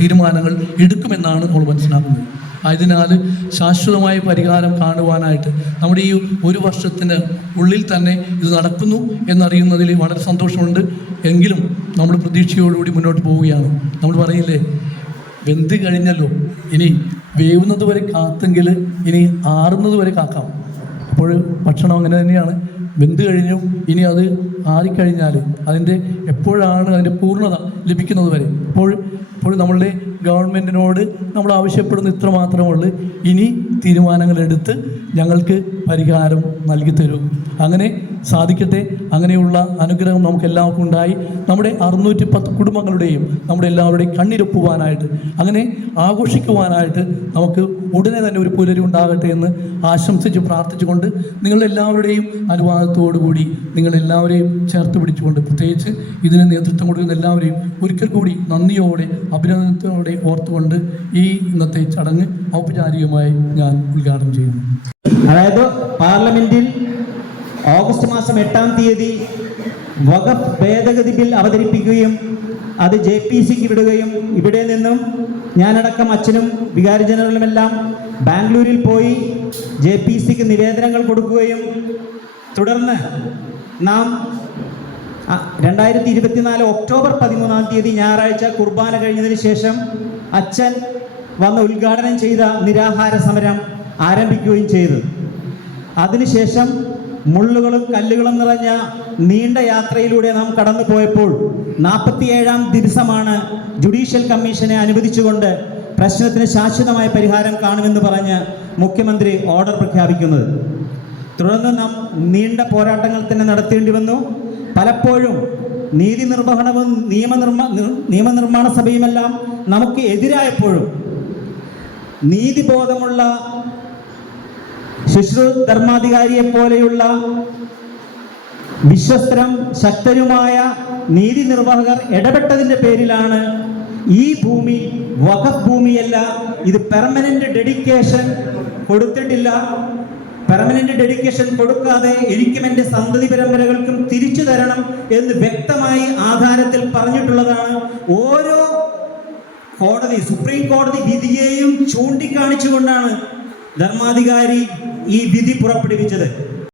തീരുമാനങ്ങൾ എടുക്കുമെന്നാണ് നമ്മൾ മനസ്സിലാക്കുന്നത്. അതിനാൽ ശാശ്വതമായ പരിഹാരം കാണുവാനായിട്ട് നമ്മുടെ ഈ ഒരു വർഷത്തിന് ഉള്ളിൽ തന്നെ ഇത് നടക്കുന്നു എന്നറിയുന്നതിൽ വളരെ സന്തോഷമുണ്ട്. എങ്കിലും നമ്മൾ പ്രതീക്ഷയോടുകൂടി മുന്നോട്ട് പോവുകയാണ്. നമ്മൾ പറയില്ലേ, വെന്ത് കഴിഞ്ഞല്ലോ, ഇനി വേവുന്നത് വരെ കാത്തെങ്കിൽ ഇനി ആറുന്നത് വരെ കാക്കാം. അപ്പോൾ ഭക്ഷണം അങ്ങനെ തന്നെയാണ്. വെന്ത് കഴിഞ്ഞു, ഇനി അത് ആറിക്കഴിഞ്ഞാൽ അതിൻ്റെ എപ്പോഴാണ് അതിൻ്റെ പൂർണ്ണത ലഭിക്കുന്നത് വരെ ഇപ്പോൾ നമ്മളുടെ ഗവൺമെൻറ്റിനോട് നമ്മൾ ആവശ്യപ്പെടുന്ന ഇത്ര മാത്രമുള്ളൂ, ഇനി തീരുമാനങ്ങളെടുത്ത് ഞങ്ങൾക്ക് പരിഹാരം നൽകി തരൂ. അങ്ങനെ സാധിക്കട്ടെ. അങ്ങനെയുള്ള അനുഗ്രഹം നമുക്ക് എല്ലാവർക്കും ഉണ്ടായി നമ്മുടെ 610 കുടുംബങ്ങളുടെയും നമ്മുടെ എല്ലാവരുടെയും കണ്ണിരൊപ്പുവാനായിട്ട്, അങ്ങനെ ആഘോഷിക്കുവാനായിട്ട് നമുക്ക് ഉടനെ തന്നെ ഒരു പുലരി ഉണ്ടാകട്ടെ എന്ന് ആശംസിച്ച് പ്രാർത്ഥിച്ചുകൊണ്ട് നിങ്ങളുടെ എല്ലാവരുടെയും അനുവാദത്തോടുകൂടി നിങ്ങളെല്ലാവരെയും ചേർത്ത് പിടിച്ചുകൊണ്ട്, പ്രത്യേകിച്ച് ഇതിന് നേതൃത്വം കൊടുക്കുന്ന എല്ലാവരെയും ഒരിക്കൽ കൂടി നന്ദിയോടെ അഭിനന്ദനത്തോടെ ഓർത്തുകൊണ്ട് ഈ ഇന്നത്തെ ചടങ്ങ് ഔപചാരികമായി ഞാൻ ഉദ്ഘാടനം ചെയ്യുന്നു. അതായത് പാർലമെന്റിൽ ഓഗസ്റ്റ് മാസം 8-ാം തീയതി വഖഫ് ഭേദഗതി ബിൽ അവതരിപ്പിക്കുകയും അത് JPCക്ക് വിടുകയും ഇവിടെ നിന്നും ഞാനടക്കം അച്ഛനും വികാരി ജനറലുമെല്ലാം ബാംഗ്ലൂരിൽ പോയി JPCക്ക് നിവേദനങ്ങൾ കൊടുക്കുകയും തുടർന്ന് നാം 2024 ഒക്ടോബർ 13-ാം തീയതി ഞായറാഴ്ച കുർബാന കഴിഞ്ഞതിന് ശേഷം അച്ഛൻ വന്ന് ഉദ്ഘാടനം ചെയ്ത നിരാഹാര സമരം ആരംഭിക്കുകയും ചെയ്തു. അതിനുശേഷം മുള്ളുകളും കല്ലുകളും നിറഞ്ഞ നീണ്ട യാത്രയിലൂടെ നാം കടന്നു പോയപ്പോൾ 47-ാം ദിവസമാണ് ജുഡീഷ്യൽ കമ്മീഷനെ അനുവദിച്ചുകൊണ്ട് പ്രശ്നത്തിന് ശാശ്വതമായ പരിഹാരം കാണുമെന്ന് പറഞ്ഞ് മുഖ്യമന്ത്രി ഓർഡർ പ്രഖ്യാപിക്കുന്നത്. തുടർന്ന് നാം നീണ്ട പോരാട്ടങ്ങൾ തന്നെ നടത്തേണ്ടി വന്നു. പലപ്പോഴും നീതി നിർവഹണവും നിയമനിർമ്മാണ സഭയുമെല്ലാം നമുക്ക് എതിരായപ്പോഴും നീതിബോധമുള്ള ശിശു ധർമാധികാരിയെ പോലെയുള്ള വിശ്വസ്തരും ശക്തരുമായ നീതി നിർവാഹകർ ഇടപെട്ടതിൻ്റെ പേരിലാണ് ഈ ഭൂമി വഖഫ് ഭൂമിയല്ല, ഇത് പെർമനന്റ് ഡെഡിക്കേഷൻ കൊടുത്തിട്ടില്ല. പെർമനന്റ് ഡെഡിക്കേഷൻ കൊടുക്കാതെ എനിക്കും എൻ്റെ സന്തതി പരമ്പരകൾക്കും തിരിച്ചു തരണം എന്ന് വ്യക്തമായി ആധാരത്തിൽ പറഞ്ഞിട്ടുള്ളതാണ്. ഓരോ കോടതി, സുപ്രീം കോടതി വിധിയെയും ചൂണ്ടിക്കാണിച്ചുകൊണ്ടാണ് ധർമാധികാരി ഈ വിധി പുറപ്പെടുവിച്ചത്.